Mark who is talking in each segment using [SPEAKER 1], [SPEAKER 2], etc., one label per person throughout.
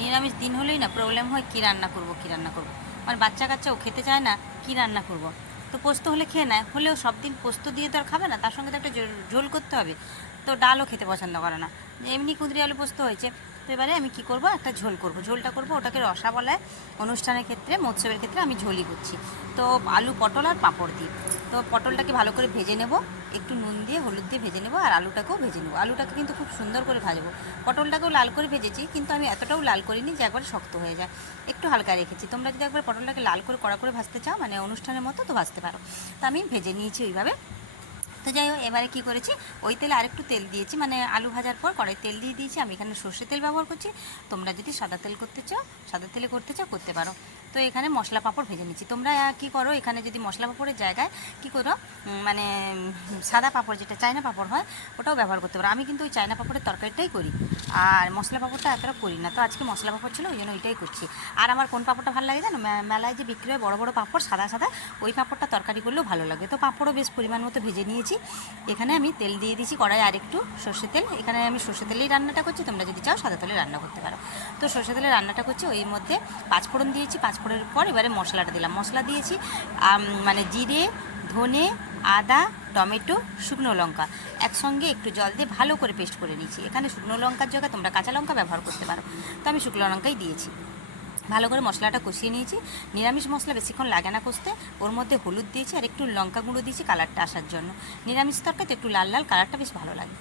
[SPEAKER 1] নিরামিষ দিন হলেই না প্রবলেম হয় কী রান্না করব, কী রান্না করব। মানে বাচ্চা কাচ্চাও খেতে চায় না, কী রান্না করব। তো পোস্ত হলে খেয়ে নেয়, হলেও সব দিন পোস্ত দিয়ে তো আর খাবে না, তার সঙ্গে তো একটা ঝোল করতে হবে। তো ডালও খেতে পছন্দ করে না। এমনি কুঁদরি আলু পোস্ত হয়েছে তো এবারে আমি কি করব? একটা ঝোল করব। ঝোলটা করব, ওটাকে রসা বলায় অনুষ্ঠানের ক্ষেত্রে, মৎস্যের ক্ষেত্রে আমি ঝোলই করছি। তো আলু, পটল আর পাঁপড় দিই তো পটলটাকে ভালো করে ভেজে নেব। একটু নুন দিয়ে, হলুদ দিয়ে ভেজে নেব আর আলুটাকেও ভেজে নেব। আলুটাকে কিন্তু খুব সুন্দর করে ভাজবো। পটলটাকেও লাল করে ভেজেছি, কিন্তু আমি এতটাও লাল করিনি যে একবার শক্ত হয়ে যায়। একটু হালকা রেখেছি। তোমরা যদি একবার পটলটাকে লাল করে কড়া করে ভাজতে চাও মানে অনুষ্ঠানের মতো, তো ভাজতে পারো। তো আমি ভেজে নিয়েছি ওইভাবে। তো যাই হোক, এবারে কী করেছি? ওই তেলে আরেকটু তেল দিয়েছি মানে আলু ভাজার পর কড়াই তেল দিয়ে দিয়েছি। আমি এখানে সর্ষে তেল ব্যবহার করছি। তোমরা যদি সাদা তেল করতে চাও, সাদা তেলে করতে চাও, করতে পারো। তো এখানে মশলা পাঁপড় ভেজে নিচ্ছি। তোমরা কী করো, এখানে যদি মশলা পাঁপড়ের জায়গায় কী করো মানে সাদা পাঁপড়, যেটা চায়না পাঁপড় হয়, ওটাও ব্যবহার করতে পারো। আমি কিন্তু ওই চায়না পাঁপড়ের তরকারিটাই করি। আর মশলা পাঁপড়টা এতটা করি না। তো আজকে মশলা পাঁপড় ছিল, ওই জন্য ওইটাই করছি। আর আমার কোন পাঁপড়টা ভালো লাগে জানো? মেলায় যে বিক্রি হয় বড় বড় পাঁপড়, সাদা সাদা, ওই পাঁপড়টা তরকারি করলেও ভালো লাগে। তো পাঁপড়ও বেশ পরিমাণ মতো ভেজে নিয়েছি। এখানে আমি তেল দিয়ে দিয়েছি কড়াই আর একটু সর্ষে তেল। এখানে আমি সর্ষে তেলেই রান্নাটা করছি, তোমরা যদি চাও সাদা তেলে রান্না করতে পারো। তো সর্ষে তেলে রান্নাটা করছি, ওই মধ্যে পাঁচফোড়ন দিয়েছি, পাঁচফোড়নের পর এবারে মশলাটা দিলাম। মশলা দিয়েছি মানে জিরে, ধনে, আদা, টমেটো, শুকনো লঙ্কা। একসঙ্গে একটু জল দিয়ে ভালো করে পেস্ট করে নিয়েছি। এখানে শুকনো লঙ্কার জায়গায় তোমরা কাঁচা লঙ্কা ব্যবহার করতে পারো। তো আমি শুকনো লঙ্কাই দিয়েছি। ভালো করে মশলাটা কষিয়ে নিয়েছি। নিরামিষ মশলা বেশিক্ষণ লাগে না কষতে। ওর মধ্যে হলুদ দিয়েছি আর একটু লঙ্কা গুঁড়ো দিয়েছি কালারটা আসার জন্য। নিরামিষ তরকারিতে একটু লাল লাল কালারটা বেশ ভালো লাগে।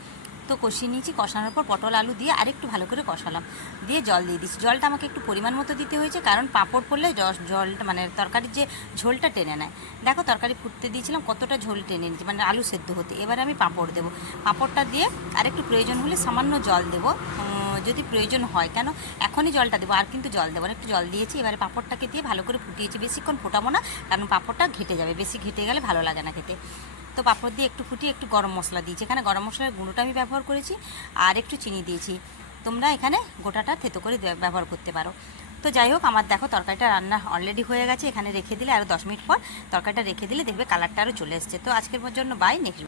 [SPEAKER 1] তো কষিয়ে নিয়েছি, কষানোর পর পটল আলু দিয়ে আরেকটু ভালো করে কষালাম। দিয়ে জল দিয়ে দিচ্ছি জলটা আমাকে একটু পরিমাণ মতো দিতে হয়েছে কারণ পাঁপড় পড়লে জলটা মানে তরকারির যে ঝোলটা টেনে নেয়। দেখো তরকারি ফুটতে দিয়েছিলাম, কতটা ঝোল টেনে নিয়েছি মানে আলু সেদ্ধ হতে। এবারে আমি পাঁপড় দেবো। পাঁপড়টা দিয়ে আরেকটু প্রয়োজন হলে সামান্য জল দেবো। যদি প্রয়োজন হয়, কেন? এখনই জলটা দেবো। আর কিন্তু জল দেবো একটু জল দিয়েছি, এবারে পাঁপড়টাকে দিয়ে ভালো করে ফুটিয়েছি। বেশিক্ষণ ফোটাবো না, কারণ পাঁপড়টা ঘেটে যাবে। বেশি ঘেটে গেলে ভালো লাগে না খেতে। তো পাঁপড় দিয়ে একটু ফুটিয়ে একটু গরম মশলা দিয়েছি। এখানে গরম মশলার গুঁড়োটা আমি ব্যবহার করেছি, আর একটু চিনি দিয়েছি। তোমরা এখানে গোটাটা থেতো করে ব্যবহার করতে পারো। তো যাই হোক, আমার দেখো তরকারিটা রান্না অলরেডি হয়ে গেছে। এখানে রেখে দিলে আরও দশ মিনিট পর তরকারিটা রেখে দিলে দেখবে কালারটা আরও চলে এসছে। তো আজকের জন্য বাই নেক্সট